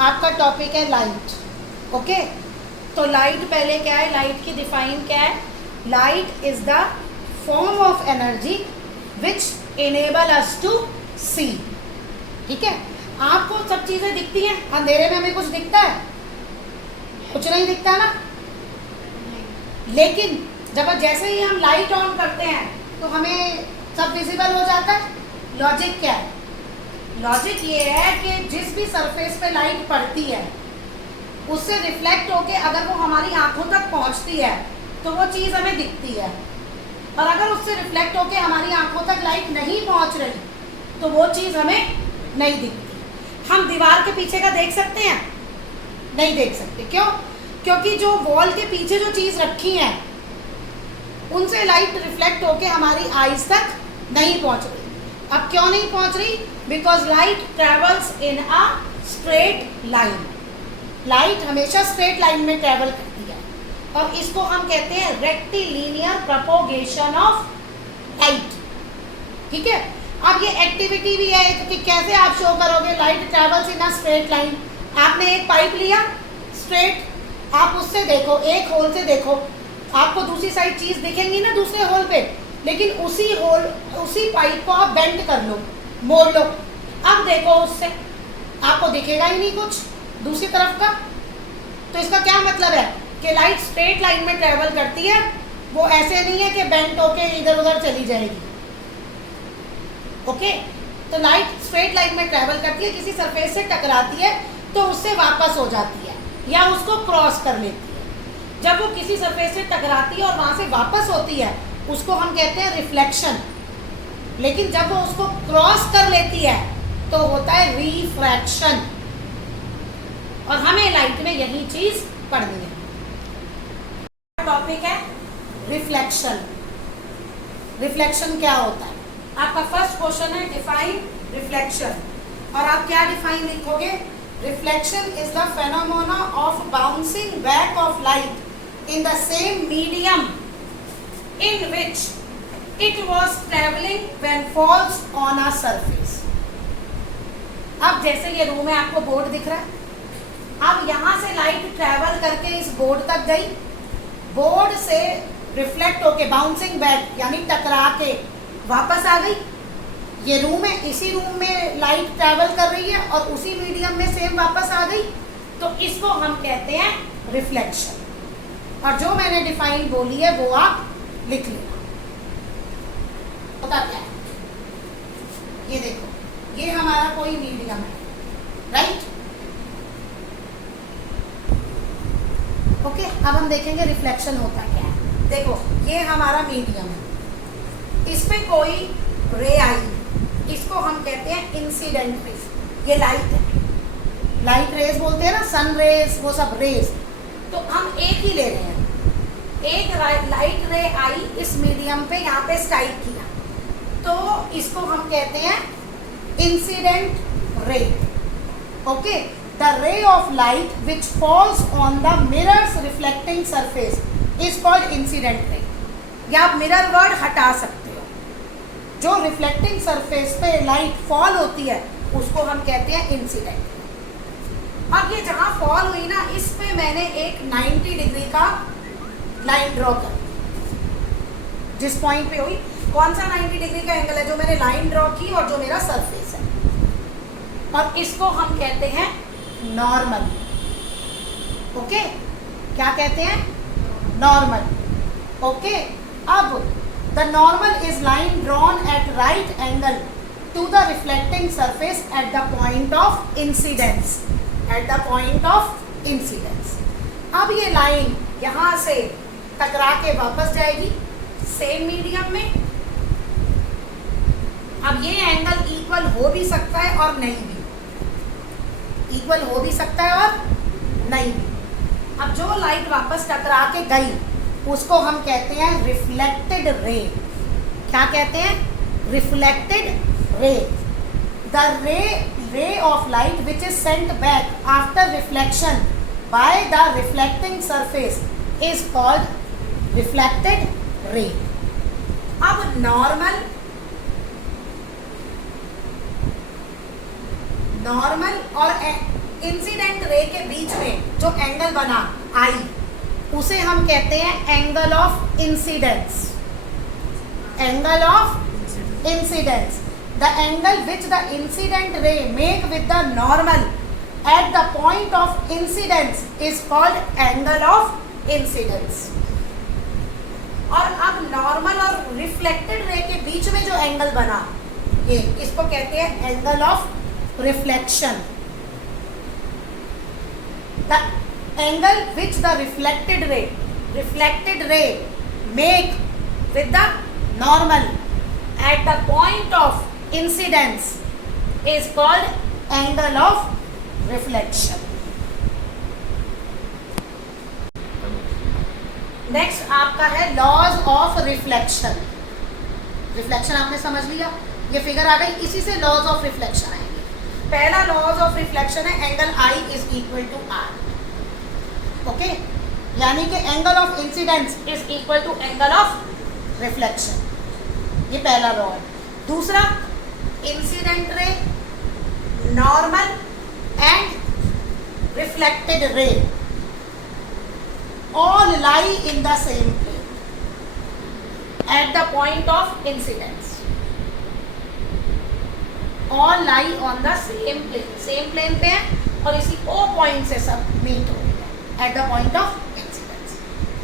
आपका टॉपिक है light. Okay, तो लाइट पहले क्या है, लाइट की डिफाइन क्या है? Light is the form of energy which enable us to see. ठीक है, आपको सब चीजें दिखती हैं, अंधेरे में हमें कुछ दिखता है? कुछ नहीं दिखता ना। लेकिन जब जैसे ही हम लाइट ऑन करते हैं तो हमें सब विजिबल हो जाता है। लॉजिक क्या है? लॉजिक ये है कि जिस भी सरफेस पे लाइट पड़ती है उससे रिफ्लेक्ट होके अगर वो हमारी आंखों तक पहुंचती है तो वो चीज़ हमें दिखती है, और अगर उससे रिफ्लेक्ट होके हमारी आंखों तक लाइट नहीं पहुंच रही तो वो चीज़ हमें नहीं दिखती। हम दीवार के पीछे का देख सकते हैं? नहीं देख सकते। क्यों? क्योंकि जो वॉल के पीछे जो चीज़ रखी है उनसे लाइट रिफ्लेक्ट होके हमारी आईज तक नहीं पहुंच रही। अब क्यों नहीं पहुंच रही? Because light travels in a straight line. Light हमेशा स्ट्रेट लाइन में ट्रेवल करती है, और इसको हम कहते हैं रेक्टिलिनियर प्रोपोगेशन ऑफ लाइट। ठीक है, अब ये एक्टिविटी भी है कि कैसे आप शो करोगे light travels in a straight line. आपने एक पाइप लिया स्ट्रेट, आप उससे देखो, एक होल से देखो, आपको दूसरी साइड चीज दिखेंगी ना दूसरे होल पे, लेकिन उसी पाइप को आप बेंड कर लो, मोड़ लो, अब देखो उससे आपको दिखेगा ही नहीं कुछ दूसरी तरफ का। तो इसका क्या मतलब है कि लाइट स्ट्रेट लाइन में ट्रेवल करती है, वो ऐसे नहीं है कि बेंड होके इधर उधर चली जाएगी। ओके, तो लाइट स्ट्रेट लाइन में ट्रेवल करती है, किसी सरफेस से टकराती है तो उससे वापस हो जाती है या उसको क्रॉस कर लेती है। जब वो किसी सरफेस से टकराती है और वहां से वापस होती है उसको हम कहते हैं रिफ्लेक्शन। लेकिन जब वो उसको क्रॉस कर लेती है तो होता है रिफ्रैक्शन, और हमें लाइट में यही चीज पढ़नी है। टॉपिक है रिफ्लेक्शन। रिफ्लेक्शन क्या होता है? आपका फर्स्ट क्वेश्चन है डिफाइन रिफ्लेक्शन, और आप क्या डिफाइन लिखोगे? Reflection is the phenomena of bouncing back of light in the same medium in which it was traveling when falls on a surface। अब जैसे ये रूम है, आपको बोर्ड दिख रहा है, अब यहाँ से लाइट ट्रेवल करके इस बोर्ड तक गई, बोर्ड से रिफ्लेक्ट होके बाउंसिंग बैक यानी टकरा के वापस आ गई। ये रूम है, इसी रूम में लाइट ट्रेवल कर रही है और उसी मीडियम में सेम वापस आ गई, तो इसको हम कहते हैं रिफ्लेक्शन। और जो मैंने डिफाइन बोली है वो आप लिख लेना। पता क्या है? ये देखो, ये हमारा कोई मीडियम है, राइट? ओके, अब हम देखेंगे रिफ्लेक्शन होता क्या है। देखो, ये हमारा मीडियम है, इस पे कोई रे आई, इसको हम कहते हैं इंसिडेंट रेज। ये लाइट है, लाइट रेज बोलते हैं ना, सन रेज, वो सब रेज। तो हम एक ही ले रहे हैं, एक लाइट रे आई इस मीडियम पे, यहाँ पे स्ट्राइक किया, तो इसको हम कहते हैं incident ray. Okay, the ray of light which falls on the mirrors reflecting surface is called incident ray. या आप मिरर वर्ड हटा सकते हो। जो रिफ्लेक्टिंग सरफेस पे लाइट फॉल होती है उसको हम कहते हैं इंसिडेंट। अब ये जहाँ फॉल हुई ना, इस पे मैंने एक 90 डिग्री का लाइन ड्रॉ कर, जिस पॉइंट पे हुई, कौन सा 90 डिग्री का एंगल है? जो मैंने लाइन ड्रॉ की और जो मेरा सरफेस है, और इसको हम कहते हैं नॉर्मल। ओके, क्या कहते हैं? नॉर्मल। ओके, अब the normal is line drawn at right angle to the reflecting surface at the point of incidence. At the point of incidence. अब ये लाइन यहाँ से टकरा के वापस जाएगी सेम मीडियम में। अब ये एंगल इक्वल हो भी सकता है और नहीं भी, इक्वल हो भी सकता है और नहीं भी। अब जो लाइट वापस टकरा के गई उसको हम कहते हैं रिफ्लेक्टेड रे। क्या कहते हैं? Reflected ray. The ray of light which is sent back after reflection by the reflecting surface is called reflected ray। अब नॉर्मल और इंसिडेंट रे के बीच में जो एंगल बना आई, उसे हम कहते हैं angle of incidence. Angle of incidence, the angle which the incident ray make with the normal at the point of incidence is called angle of incidence. और अब नॉर्मल और रिफ्लेक्टेड रे के बीच में जो एंगल बना, ये इसको कहते हैं angle of reflection. The angle which the reflected ray make with the normal at the point of incidence is called angle of reflection. Next आपका है लॉज ऑफ रिफ्लेक्शन। रिफ्लेक्शन आपने समझ लिया, ये फिगर आ गई, इसी से लॉज ऑफ रिफ्लेक्शन आएंगे। पहला लॉज ऑफ रिफ्लेक्शन है angle I is equal to R. Okay, यानी कि angle of incidence is equal to angle of reflection, ये पहला लॉ है। दूसरा, incident ray, normal and reflected ray all lie in the same plane at the point of incidence. All lie on the same plane, same plane पे है और इसी O point से सब मीट हो गया at the point of incidence।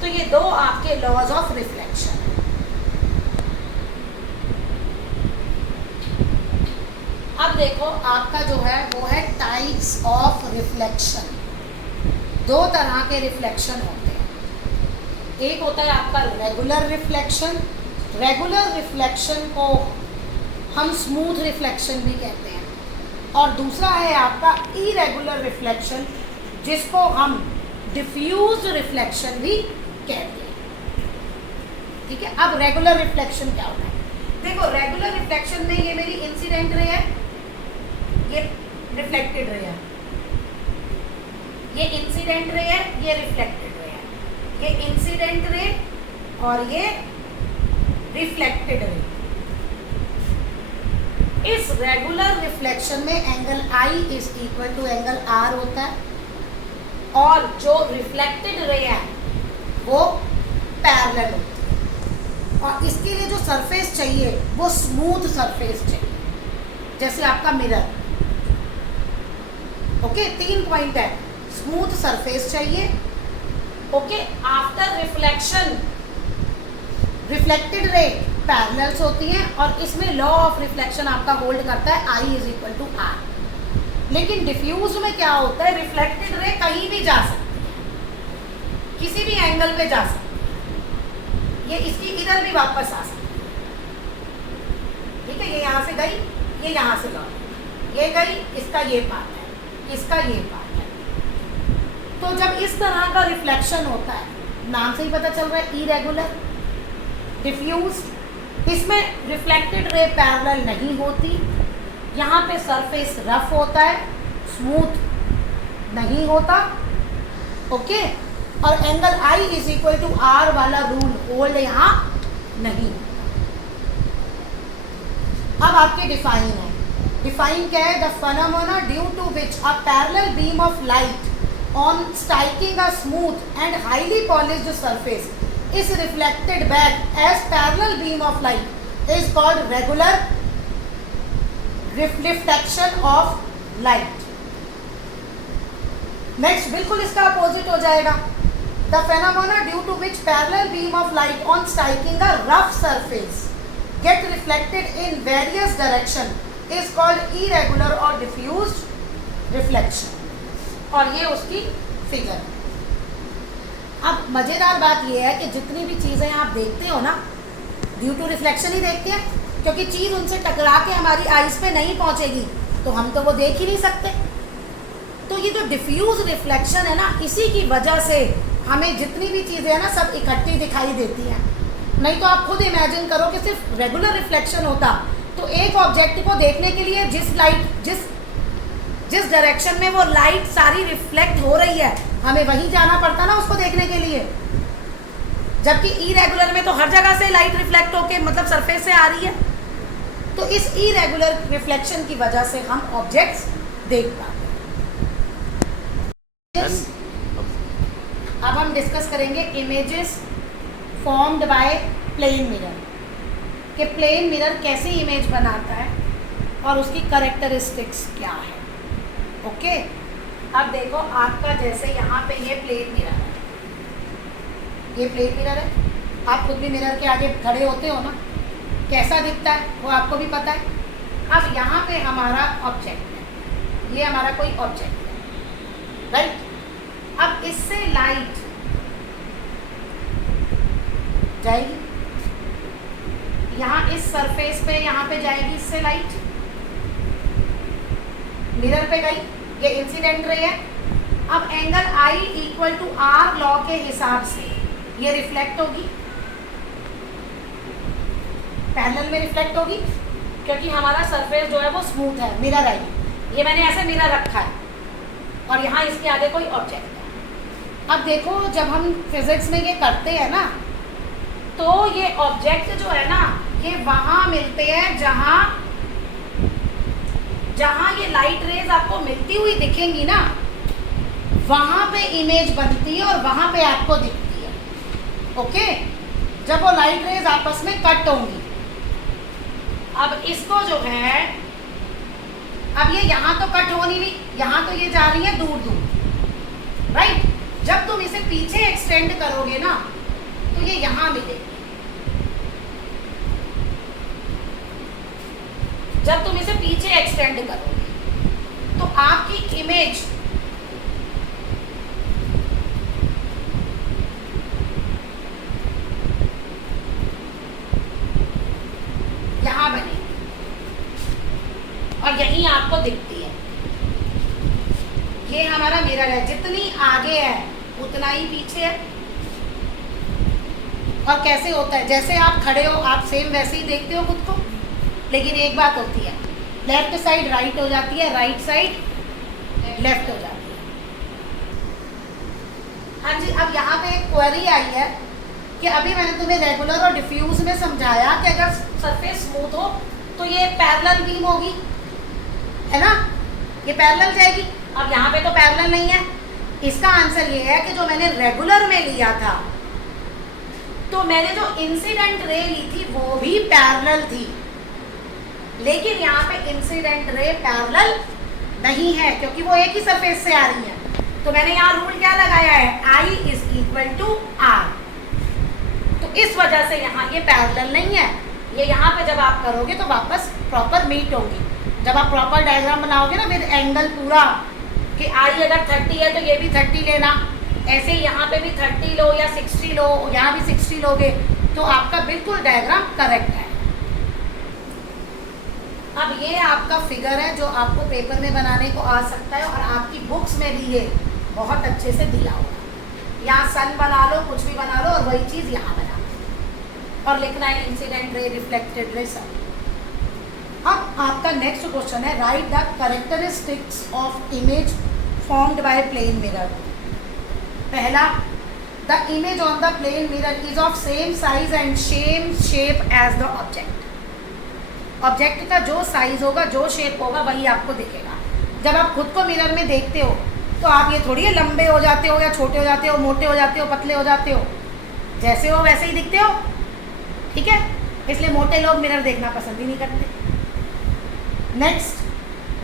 तो ये दो आपके laws of reflection है। अब देखो आपका जो है वो है types of reflection। दो तरह के रिफ्लेक्शन होते हैं। एक होता है आपका रेगुलर रिफ्लेक्शन। रेगुलर रिफ्लेक्शन को हम स्मूथ रिफ्लेक्शन भी कहते हैं। और दूसरा है आपका इरेगुलर रिफ्लेक्शन, जिसको हम डिफ्यूज रिफ्लेक्शन भी कहते हैं। ठीक है, अब रेगुलर रिफ्लेक्शन क्या होता है? देखो, रेगुलर रिफ्लेक्शन में ये मेरी इंसिडेंट रे है, ये रिफ्लेक्टेड रे है, ये इंसिडेंट रे है, ये रिफ्लेक्टेड रे है, ये इंसिडेंट रे और ये रिफ्लेक्टेड रे। इस रेगुलर रिफ्लेक्शन में angle I is equal to angle R होता है और जो रिफ्लेक्टेड रे है वो पैरेलल होती है। और इसके लिए जो सरफेस चाहिए वो स्मूथ सरफेस चाहिए, जैसे आपका मिरर। ओके, 3 पॉइंट है, स्मूथ सरफेस चाहिए। Okay, after reflection reflected ray parallels होती हैं और इसमें लॉ ऑफ रिफ्लेक्शन आपका होल्ड करता है आई इज इक्वल टू आर। लेकिन डिफ्यूज में क्या होता है, रिफ्लेक्टेड रे कहीं भी जा सकती है, किसी भी एंगल पे जा सकती है, ये इसकी इधर भी वापस आ सकती है। ठीक है, ये यहाँ से गई, ये यहाँ से लौटी, ये गई, इसका ये पार्ट है, इसका ये पार्ट है। तो जब इस तरह का रिफ्लेक्शन होता है, नाम से ही पता चल रहा है इरेगुलर, डिफ्यूज, इसमें रिफ्लेक्टेड रे पैरेलल नहीं होती, यहाँ पे सरफेस रफ होता है, स्मूथ नहीं होता। ओके, और angle I is equal to R वाला रूल होल्ड यहाँ नहीं। अब आपके डिफाइन है, डिफाइन क्या है? The phenomena due to which a parallel beam of light on striking a smooth and highly polished surface is reflected back as parallel beam of light is called regular reflection of light। next बिल्कुल इसका opposite हो जाएगा। the phenomena due to which parallel beam of light on striking a rough surface get reflected in various direction is called irregular or diffused reflection। और ये उसकी figure. अब मज़ेदार बात ये है कि जितनी भी चीज़ें आप देखते हो ना, ड्यू टू रिफ्लेक्शन ही देखते हैं, क्योंकि चीज़ उनसे टकरा के हमारी आइज़ पे नहीं पहुंचेगी तो हम तो वो देख ही नहीं सकते। तो ये जो डिफ्यूज रिफ्लेक्शन है ना, इसी की वजह से हमें जितनी भी चीज़ें हैं ना सब इकट्ठी दिखाई देती हैं। नहीं तो आप खुद इमेजिन करो कि सिर्फ रेगुलर रिफ्लेक्शन होता तो एक ऑब्जेक्ट को देखने के लिए जिस डायरेक्शन में वो लाइट सारी रिफ्लेक्ट हो रही है, हमें वहीं जाना पड़ता ना उसको देखने के लिए। जबकि इरेगुलर में तो हर जगह से लाइट रिफ्लेक्ट होके मतलब सरफेस से आ रही है। तो इस इरेगुलर रिफ्लेक्शन की वजह से हम ऑब्जेक्ट्स देख पाते हैं। इमेजेस, अब हम डिस्कस करेंगे images formed by plane mirror, कि प्लेन मिरर कैसी इमेज बनाता है और उसकी कैरेक्टरिस्टिक्स क्या है। ओके, अब देखो आपका जैसे यहाँ पे ये प्लेन मिरर है, ये प्लेन मिरर है, आप खुद भी मिरर के आगे खड़े होते हो ना, कैसा दिखता है वो आपको भी पता है। अब यहाँ पे हमारा ऑब्जेक्ट है, ये हमारा कोई ऑब्जेक्ट है, राइट। अब इससे लाइट जाएगी, यहाँ इस सरफेस पे, यहाँ पे जाएगी इससे लाइट, मिरर पे गई, ये इंसिडेंट रे है। अब angle I equal to R law के हिसाब से ये रिफ्लेक्ट होगी, पैरेलल में रिफ्लेक्ट होगी, क्योंकि हमारा सरफेस जो है वो स्मूथ है, मिरर है, ये मैंने ऐसे मिरर रखा है और यहाँ इसके आगे कोई ऑब्जेक्ट है। अब देखो जब हम फिजिक्स में ये करते हैं ना, तो ये ऑब्जेक्ट जो है ना, ये वहाँ मिलते हैं जहाँ जहाँ ये लाइट रेज आपको मिलती हुई दिखेंगी ना, वहाँ पे इमेज बनती है और वहाँ पे आपको दिखती है। ओके, जब वो लाइट रेज आपस में कट होंगी, अब इसको जो है, अब ये यहाँ तो कट होनी नहीं, यहाँ तो ये जा रही है दूर दूर, राइट। जब तुम इसे पीछे एक्सटेंड करोगे ना, तो ये यहाँ मिलेगी। जब तुम इसे पीछे एक्सटेंड करोगे तो आपकी इमेज यहाँ बनेगी और यहीं आपको दिखती है। ये हमारा मिरर है, जितनी आगे है उतना ही पीछे है। और कैसे होता है, जैसे आप खड़े हो आप सेम वैसे ही देखते हो खुद को, लेकिन एक बात होती है, लेफ्ट साइड राइट हो जाती है, राइट साइड लेफ्ट हो जाती है। हाँ जी, अब यहाँ पे एक क्वेरी आई है कि अभी मैंने तुम्हें रेगुलर और डिफ्यूज में समझाया कि अगर सरफेस स्मूथ हो तो ये पैरेलल बीम होगी, है ना, ये पैरेलल जाएगी। अब यहाँ पे तो पैरेलल नहीं है। इसका आंसर ये है कि जो मैंने रेगुलर में लिया था, तो मैंने जो इंसिडेंट रे ली थी वो भी पैरेलल थी, लेकिन यहाँ पे इंसिडेंट रे पैरेलल नहीं है, क्योंकि वो एक ही सरफेस से आ रही है। तो मैंने यहाँ रूल क्या लगाया है, I is equal to R। तो इस वजह से यहाँ ये पैरेलल नहीं है। ये यहाँ पे जब आप करोगे तो वापस प्रॉपर मीट होगी। जब आप प्रॉपर डायग्राम बनाओगे ना, फिर एंगल पूरा कि I अगर 30 है तो ये भी 30 लेना, ऐसे यहाँ पे भी 30 लो या 60 लो, यहाँ भी 60 लोगे, तो आपका बिल्कुल डायग्राम करेक्ट है। अब ये आपका फिगर है जो आपको पेपर में बनाने को आ सकता है, और आपकी बुक्स में भी ये बहुत अच्छे से दिया होगा। यहाँ सन बना लो, कुछ भी बना लो, और वही चीज़ यहाँ बना लो और लिखना है इंसिडेंट रे, रिफ्लेक्टेड रे, सब। अब आपका नेक्स्ट क्वेश्चन है, write the characteristics of image formed by plane mirror. पहला, the image on the plane mirror is of same size and same shape as the object. Object का जो size होगा, जो shape होगा, वही आपको दिखेगा। जब आप खुद को मिरर में देखते हो तो आप ये थोड़ी है लंबे हो जाते हो या छोटे हो जाते हो, मोटे हो जाते हो, पतले हो जाते हो, जैसे हो वैसे ही दिखते हो, ठीक है। इसलिए मोटे लोग मिरर देखना पसंद ही नहीं करते। Next,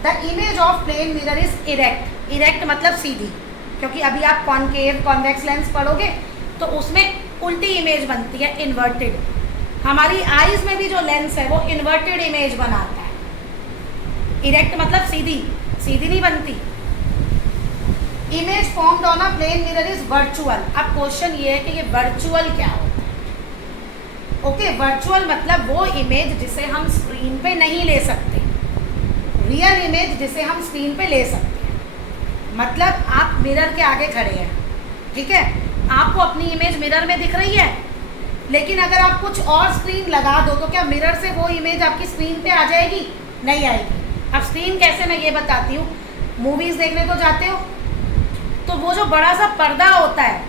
the image of plane mirror is erect. Erect मतलब सीधी, क्योंकि अभी आप कॉनकेव कॉन्वेक्स लेंस पढ़ोगे तो उसमें उल्टी इमेज बनती है, इन्वर्टेड। हमारी आईज में भी जो लेंस है वो इन्वर्टेड इमेज बनाता है। इरेक्ट मतलब सीधी, सीधी नहीं बनती। Image formed on a plane mirror is virtual. अब क्वेश्चन ये है कि ये वर्चुअल क्या होता है। ओके, वर्चुअल मतलब वो इमेज जिसे हम स्क्रीन पे नहीं ले सकते, रियल इमेज जिसे हम स्क्रीन पे ले सकते हैं। मतलब आप मिरर के आगे खड़े हैं, ठीक है, आपको अपनी इमेज मिरर में दिख रही है, लेकिन अगर आप कुछ और स्क्रीन लगा दो तो क्या मिरर से वो इमेज आपकी स्क्रीन पे आ जाएगी? नहीं आएगी। अब स्क्रीन कैसे, मैं ये बताती हूँ। मूवीज देखने तो जाते हो, तो वो जो बड़ा सा पर्दा होता है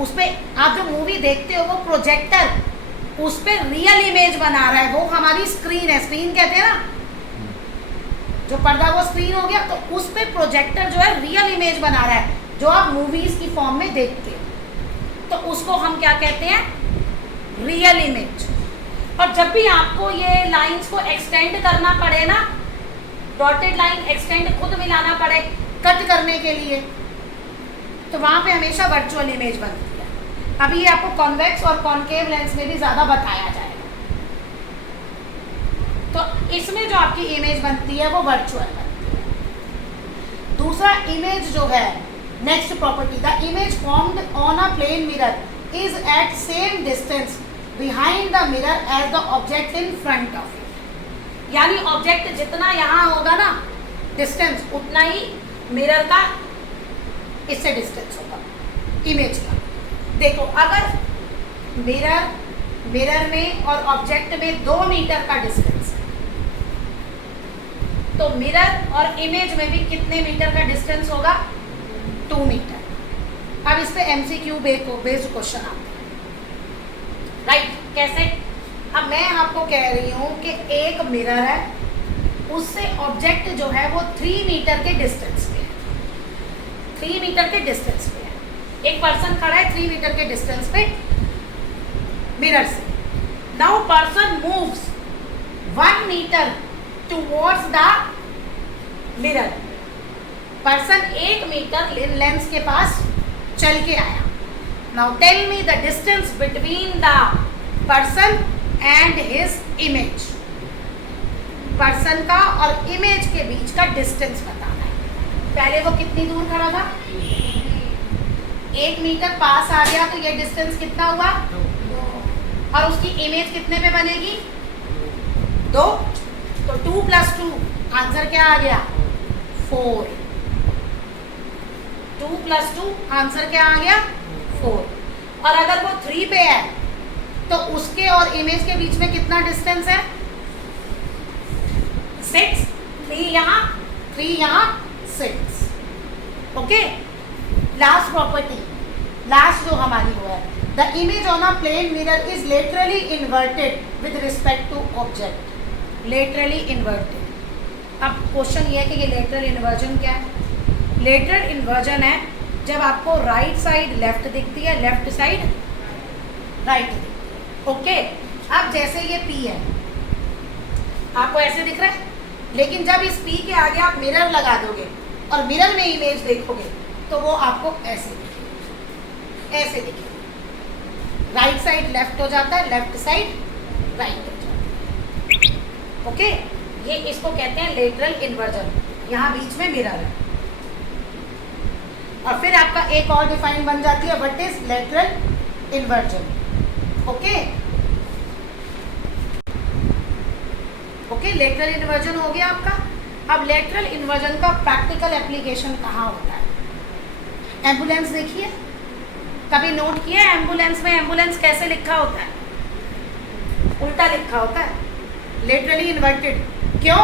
उस पर आप जो मूवी देखते हो, वो प्रोजेक्टर उस पर रियल इमेज बना रहा है, वो हमारी स्क्रीन है। स्क्रीन कहते हैं ना, जो पर्दा वो स्क्रीन हो गया, तो उस पे प्रोजेक्टर जो है रियल इमेज बना रहा है, जो आप मूवीज की फॉर्म में देखते हो, तो उसको हम क्या कहते हैं, रियल इमेज। और जब भी आपको ये लाइंस को एक्सटेंड करना पड़े ना, डॉटेड लाइन एक्सटेंड खुद मिलाना पड़े कट करने के लिए, तो वहां पे हमेशा वर्चुअल इमेज बनती है। अभी ये आपको कॉन्वेक्स और कॉनकेव लेंस में भी ज्यादा बताया जाएगा। तो इसमें जो आपकी इमेज बनती है वो वर्चुअल बनती है। दूसरा इमेज जो है, next property, the image formed on a plane mirror is at same distance behind the mirror as the object in front of it. यानी ऑब्जेक्ट जितना यहाँ होगा ना डिस्टेंस, उतना ही मिरर का इससे डिस्टेंस होगा इमेज का। देखो अगर मिरर में और ऑब्जेक्ट में 2 मीटर का डिस्टेंस है, तो मिरर और इमेज में भी कितने मीटर का डिस्टेंस होगा, 2 मीटर। अब इस पे एमसीक्यू बेस्ड क्वेश्चन आता है, राइट? कैसे? अब मैं आपको कह रही हूँ कि एक मिरर है, उससे ऑब्जेक्ट जो है वो 3 मीटर के डिस्टेंस पे है, 3 मीटर के डिस्टेंस पे है। एक पर्सन खड़ा है 3 मीटर के डिस्टेंस पे मिरर से। Now person moves 1 metre towards the mirror. Person 1 metre lens के पास चल के आया। Now tell me the distance between the person and his image. Person का और इमेज के बीच का डिस्टेंस बताना है। पहले वो कितनी दूर खड़ा था, 1 मीटर पास आ गया, तो ये डिस्टेंस कितना हुआ, 2। और उसकी इमेज कितने पे बनेगी, 2। तो 2 + 2 आंसर क्या आ गया, 4। 2 + 2 आंसर क्या आ गया, 4। और अगर वो 3 पे है तो उसके और इमेज के बीच में कितना डिस्टेंस है, 6। 3 यहाँ, 3 यहाँ, 6। ओके। लास्ट प्रॉपर्टी, लास्ट जो हमारी वो है, the image on a plane mirror is laterally inverted with respect to object. Laterally inverted. अब क्वेश्चन ये है कि ये लेटरल इन्वर्जन क्या है। लेटरल इन्वर्जन है जब आपको राइट साइड लेफ्ट दिखती है, लेफ्ट साइड राइट दिखती है। ओके। अब जैसे ये P है, आपको ऐसे दिख रहा है, लेकिन जब इस P के आगे आप मिरर लगा दोगे और मिरर में इमेज देखोगे तो वो आपको ऐसे दिखेगा, ऐसे दिखेगा। राइट साइड लेफ्ट हो जाता है, लेफ्ट साइड राइट हो जाता है। ओके। ये इसको कहते हैं लेटरल इन्वर्जन। यहाँ बीच में मिरर है। और फिर आपका एक और डिफाइन बन जाती है, what is lateral inversion. Okay. Okay, lateral inversion हो गया आपका। अब लेटरल इन्वर्जन का प्रैक्टिकल एप्लीकेशन कहाँ होता है। एम्बुलेंस देखिए, कभी नोट किया है एम्बुलेंस में एम्बुलेंस कैसे लिखा होता है, उल्टा लिखा होता है, लेटरली इन्वर्टेड। क्यों?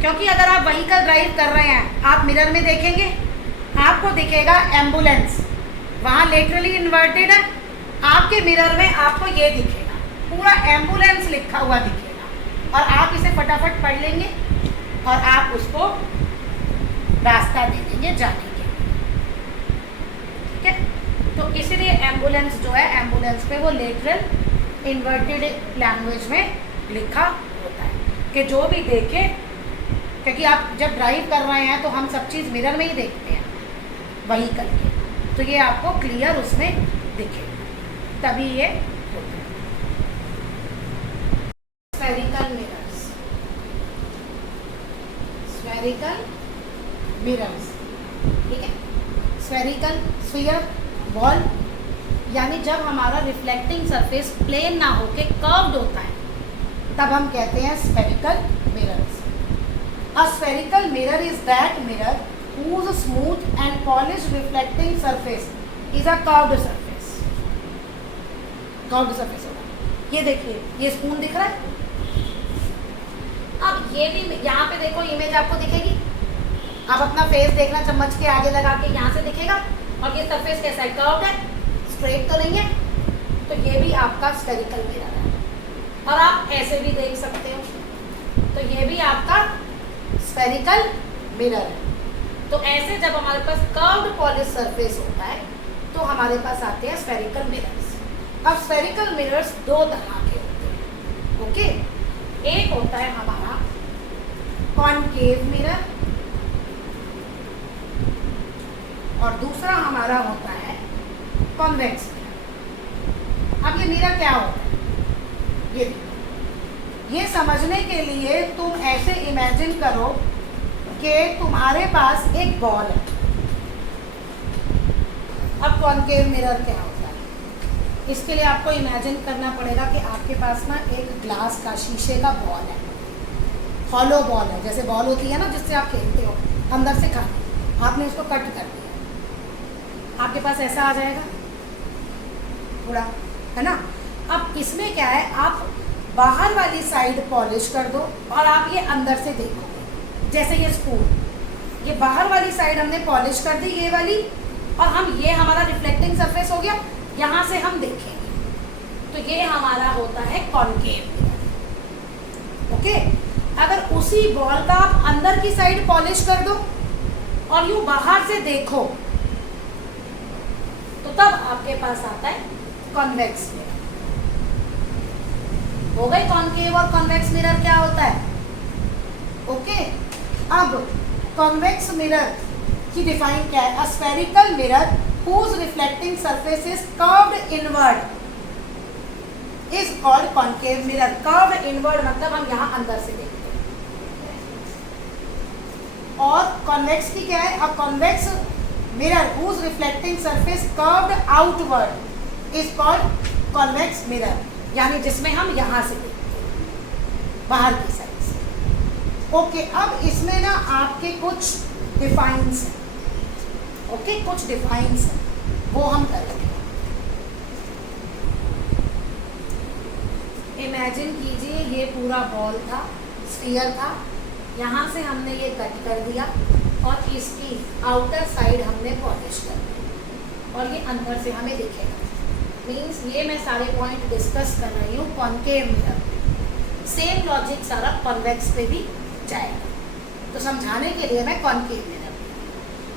क्योंकि अगर आप व्हीकल ड्राइव कर रहे हैं, आप मिरर में देखेंगे, आपको दिखेगा एम्बुलेंस, वहाँ लेटरली इन्वर्टेड है। आपके मिरर में आपको ये दिखेगा, पूरा एम्बुलेंस लिखा हुआ दिखेगा, और आप इसे फटाफट पढ़ लेंगे और आप उसको रास्ता दे देंगे जाने के। ठीक है। तो इसलिए एम्बुलेंस जो है, एम्बुलेंस पे वो लेटरल इन्वर्टेड लैंग्वेज में लिखा होता है कि जो भी देखे, क्योंकि आप जब ड्राइव कर रहे हैं तो हम सब चीज़ मिरर में ही देखते हैं व्हीकल के, तो ये आपको क्लियर उसमें दिखे, तभी ये होता है। स्फेरिकल मिरर्स, स्फेरिकल मिरर्स, ठीक है। स्फेरिकल, स्फीयर, बॉल, यानी जब हमारा रिफ्लेक्टिंग सरफेस प्लेन ना होके कर्व्ड होता है तब हम कहते हैं spherical mirrors. A spherical mirror is that mirror whose smooth and polished reflecting surface is a curved surface। Curved surface होगा। ये देखिए, ये स्पून दिख रहा है। अब ये भी यहाँ पे देखो इमेज आपको दिखेगी। आप अपना फेस देखना, चम्मच के आगे लगा के यहाँ से दिखेगा, और ये सरफेस कैसा है, कर्व्ड है, स्ट्रेट तो नहीं है। तो ये भी आपका स्फेरिकल मिरर है। और आप ऐसे भी देख सकते हो, तो ये भी आपका स्फेरिकल मिरर है। तो ऐसे जब हमारे पास कर्व्ड पॉलिश सरफेस होता है तो हमारे पास आते हैं स्फेरिकल मिरर्स। अब स्फेरिकल मिरर्स दो तरह के होते हैं, ओके। एक होता है हमारा कॉनकेव मिरर और दूसरा हमारा होता है कॉन्वेक्स मिरर। अब ये मिरर क्या होता है, ये समझने के लिए तुम ऐसे इमेजिन करो कि तुम्हारे पास एक बॉल है। अब कॉनकेव मिरर क्या होता है, इसके लिए आपको इमेजिन करना पड़ेगा कि आपके पास ना एक ग्लास का, शीशे का बॉल है, हॉलो बॉल है, जैसे बॉल होती है ना जिससे आप खेलते हो, अंदर से खाना, आपने उसको कट कर दिया, आपके पास ऐसा आ जाएगा थोड़ा, है ना। अब इसमें क्या है, आप बाहर वाली साइड पॉलिश कर दो और आप ये अंदर से देखोगे, जैसे ये स्पून, ये बाहर वाली साइड हमने पॉलिश कर दी, ये वाली, और हम, ये हमारा रिफ्लेक्टिंग सरफेस हो गया, यहाँ से हम देखेंगे, तो ये हमारा होता है कॉनकेव मिरर, ओके। अगर उसी बॉल का आप अंदर की साइड पॉलिश कर दो और यूं बाहर से देखो तो तब आपके पास आता है कॉन्वेक्स मिरर। हो गई कॉनकेव और कॉन्वेक्स मिरर क्या होता है, ओके। अब कॉन्वेक्स मिरर की डिफाइन क्या है, अ spherical mirror whose reflecting surface is curved inward is called concave mirror। curved inward मतलब हम यहाँ अंदर से देखते हैं। और कॉन्वेक्स की क्या है, a convex mirror whose reflecting surface curved outward is called convex mirror, यानी जिसमें हम यहाँ से देखते हैं बाहर की साइड से, ओके। अब इसमें ना आपके कुछ डिफाइंस हैं, ओके, कुछ डिफाइंस हैं, वो हम करेंगे। इमेजिन कीजिए ये पूरा बॉल था, स्फीयर था, यहाँ से हमने ये कट कर दिया और इसकी आउटर साइड हमने पॉलिश कर दी और ये अंदर से हमें दिखेगा। मीन्स ये मैं सारे पॉइंट डिस्कस कर रही हूँ कॉनकेव मिरर, सेम लॉजिक सारा कॉन्वेक्स पे भी जाएगा। तो समझाने के लिए मैं कॉनकेव मिरर,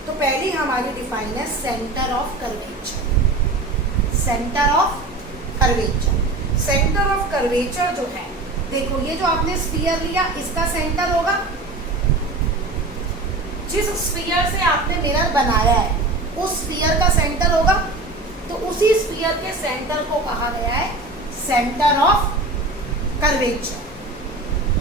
तो पहली हमारी डिफाइन है centre of curvature. Centre of curvature, centre of curvature जो है, देखो ये जो आपने स्फीयर लिया इसका सेंटर होगा, जिस स्फीयर से आपने मिरर बनाया है उस स्फीयर का सेंटर होगा, तो उसी स्फीयर के सेंटर को कहा गया है centre of curvature.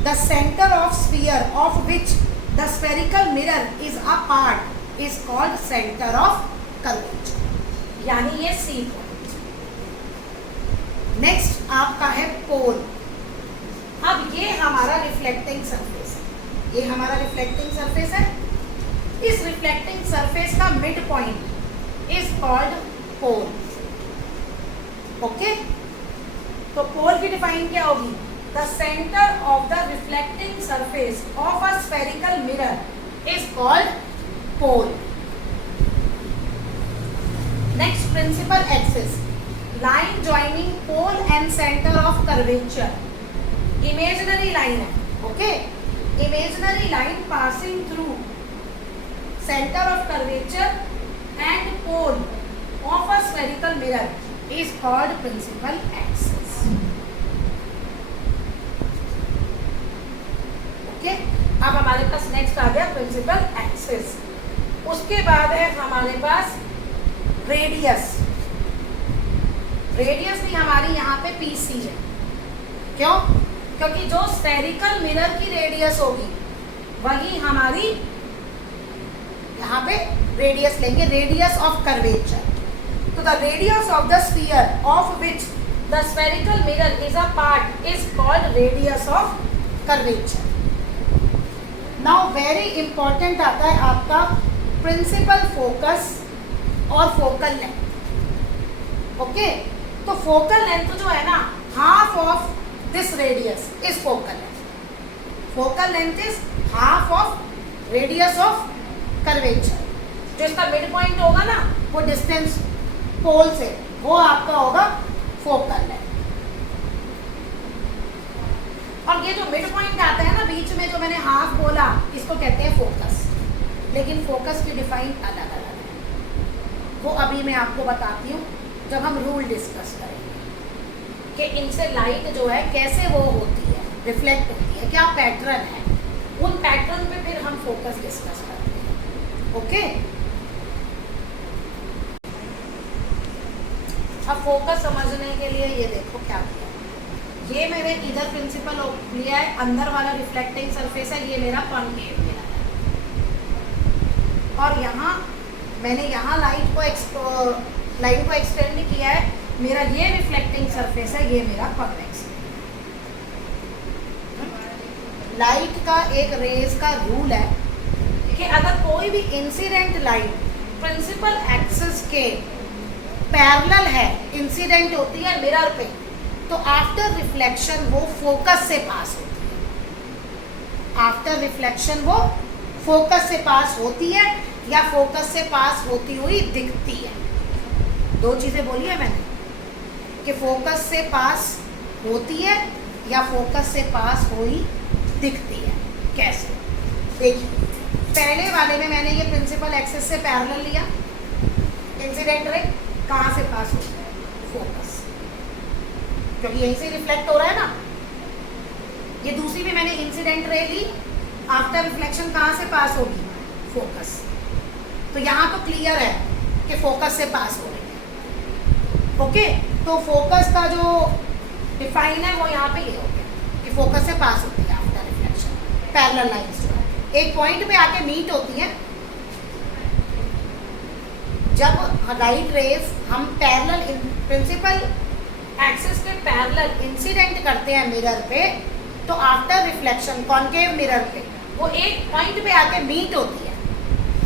The centre of sphere of which the spherical mirror is a part is called centre of curvature, यानी ये सी पॉइंट। नेक्स्ट आपका है पोल। अब ये हमारा रिफ्लेक्टिंग सरफेस है, ये हमारा रिफ्लेक्टिंग सरफेस है, इस रिफ्लेक्टिंग सरफेस का mid point is called pole, okay. तो पोल की डिफाइन क्या होगी, the centre of the reflecting surface of a spherical mirror is called pole. Next principal axis, line joining pole and centre of curvature, imaginary line है, okay. Imaginary line passing through centre of curvature and pole of a spherical mirror is called principal axis, okay. अब हमारे पास next आ गया principal axis. उसके बाद है हमारे पास radius. Radius भी हमारी यहाँ पे पीसी है, क्यों, क्योंकि जो स्फेरिकल मिरर की रेडियस होगी वही हमारी यहाँ पे रेडियस लेंगे, रेडियस ऑफ कर्वेचर। तो the radius of the sphere of which the spherical mirror is a part is called radius of curvature. Now very important आता है आपका प्रिंसिपल फोकस और फोकल लेंथ, ओके। तो फोकल लेंथ जो है ना, half of this radius is focal length. Focal length is half of radius of curvature. जो इसका मिड पॉइंट होगा ना, वो डिस्टेंस पोल से, वो आपका होगा फोकल लेंथ। और ये जो मिड पॉइंट आता है ना बीच में, जो मैंने हाफ बोला, इसको कहते हैं फोकस। लेकिन फोकस की डिफाइन अलग अलग है, वो अभी मैं आपको बताती हूँ जब हम रूल डिस्कस करेंगे कि इनसे लाइट जो है कैसे वो होती है, रिफ्लेक्ट होती है, क्या पैटर्न है। उन पैटर्न पे फिर हम फोकस डिस्कस करते हैं। ओके, अब फोकस समझने के लिए ये देखो क्या किया। ये मैंने इधर प्रिंसिपल लिया है, अंदर वाला रिफ्लेक्टिंग सरफेस है, ये मेरा कॉन्केव लिया है। और यहाँ मैंने यहाँ लाइट को एक्सटेंड किया है, मेरा ये रिफ्लेक्टिंग सरफेस है, ये मेरा कॉन्वेक्स। लाइट का एक रेज का रूल है कि अगर कोई भी इंसिडेंट लाइट प्रिंसिपल एक्सिस के पैरेलल है, इंसिडेंट होती है मिरर पे, तो आफ्टर रिफ्लेक्शन वो फोकस से पास होती है। आफ्टर रिफ्लेक्शन वो फोकस से पास होती है या फोकस से पास होती हुई दिखती है। दो चीज़ें बोली है मैंने कि फोकस से पास होती है या फोकस से पास हुई दिखती है। कैसे? देखिए, पहले वाले में मैंने ये प्रिंसिपल एक्सिस से पैरेलल लिया, इंसिडेंट रे कहाँ से पास होता है? फोकस, क्योंकि यहीं से रिफ्लेक्ट हो रहा है ना। ये दूसरी भी मैंने इंसिडेंट रे ली, आफ्टर रिफ्लेक्शन कहाँ से पास होगी? फोकस। तो यहाँ तो क्लियर है कि फोकस से पास हो रही है। ओके, तो फोकस का जो डिफाइन है वो यहाँ पे ये हो गया कि फोकस से पास होती है आफ्टर रिफ्लेक्शन, पैरेलल लाइंस जो है एक पॉइंट पे आके मीट होती हैं। जब लाइट रेज हम पैरेलल प्रिंसिपल एक्सिस के पैरेलल इंसिडेंट करते हैं मिरर पे, तो आफ्टर रिफ्लेक्शन कॉन्केव मिरर पे वो एक पॉइंट पे आके मीट होती है,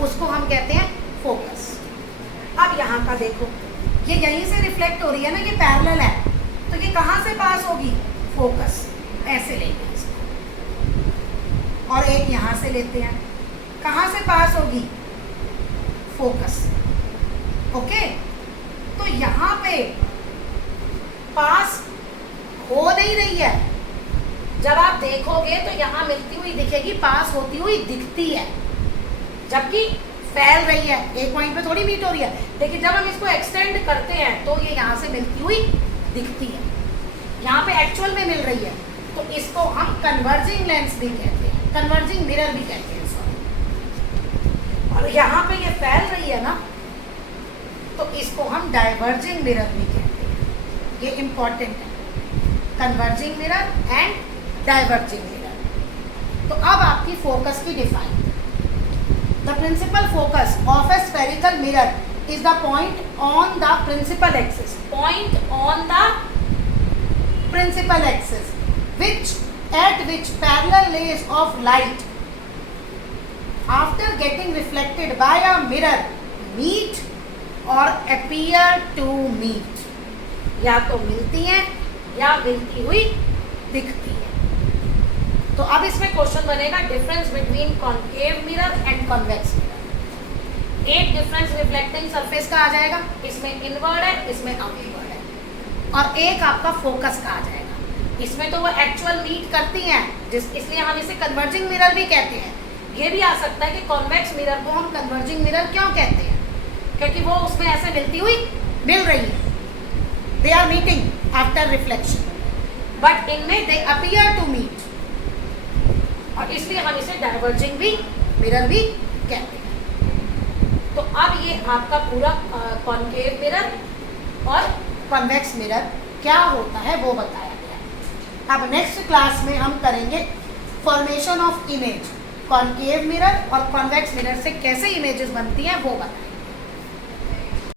उसको हम कहते हैं फोकस। अब यहाँ का देखो, ये यहीं से रिफ्लेक्ट हो रही है ना, ये पैरेलल है, तो ये कहाँ से पास होगी? फोकस। ऐसे लेंगे इसको, और एक यहाँ से लेते हैं, कहाँ से पास होगी? फोकस। ओके, तो यहाँ पे पास हो नहीं रही है। जब आप देखोगे तो यहाँ मिलती हुई दिखेगी, पास होती हुई दिखती है, जबकि फैल रही है, एक पॉइंट पे थोड़ी मीट हो रही है। लेकिन जब हम इसको एक्सटेंड करते हैं तो ये यहाँ से मिलती हुई दिखती है, यहाँ पे एक्चुअल में मिल रही है। तो इसको हम कन्वर्जिंग लेंस भी कहते हैं, कन्वर्जिंग मिरर भी कहते हैं सॉरी। और यहाँ पे ये फैल रही है ना, तो इसको हम डाइवर्जिंग मिरर भी कहते हैं। ये इंपॉर्टेंट है, converging mirror and diverging mirror. तो अब आपकी फोकस की define, the principal focus of a spherical mirror is the point on the principal axis, point on the principal axis at which parallel rays of light after getting reflected by a mirror meet or appear to meet, या तो मिलती हैं या मिलती हुई दिखती है। तो अब इसमें क्वेश्चन बनेगा difference between concave mirror and convex mirror. एक डिफरेंस रिफ्लेक्टिंग सरफेस का आ जाएगा, इसमें इनवर्ड है, इसमें आउटवर्ड है, और एक आपका फोकस का आ जाएगा। इसमें तो वो एक्चुअल मीट करती हैं, इसलिए हम इसे कन्वर्जिंग मिरर भी कहते हैं। ये भी आ सकता है कि कॉन्वेक्स मिरर को हम कन्वर्जिंग मिरर क्यों कहते हैं, क्योंकि वो उसमें ऐसे मिलती हुई मिल रही है, they are meeting after reflection, but इनमें दे अपीयर टू मीट, और इसलिए हम इसे डाइवर्जिंग भी मिरर भी कहते हैं। तो अब ये आपका पूरा कॉन्केव मिरर और कॉन्वेक्स मिरर क्या होता है वो बताया गया है। अब नेक्स्ट क्लास में हम करेंगे formation of image, concave mirror और कॉन्वेक्स मिरर से कैसे इमेजेस बनती हैं वो बताएंगे।